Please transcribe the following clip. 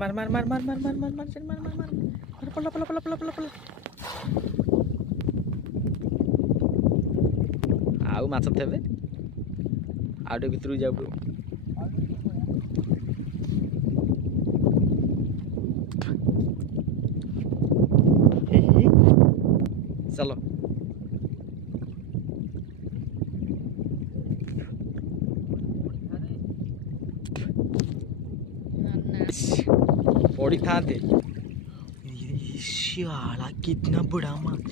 मार मार मार मार मार मार मार मार चल मार मार मार मार पला पला पला पला पला पला आउ माछ थेबे आउटे भितर जाऊ चलो पड़ी था कितना बड़ा माछ।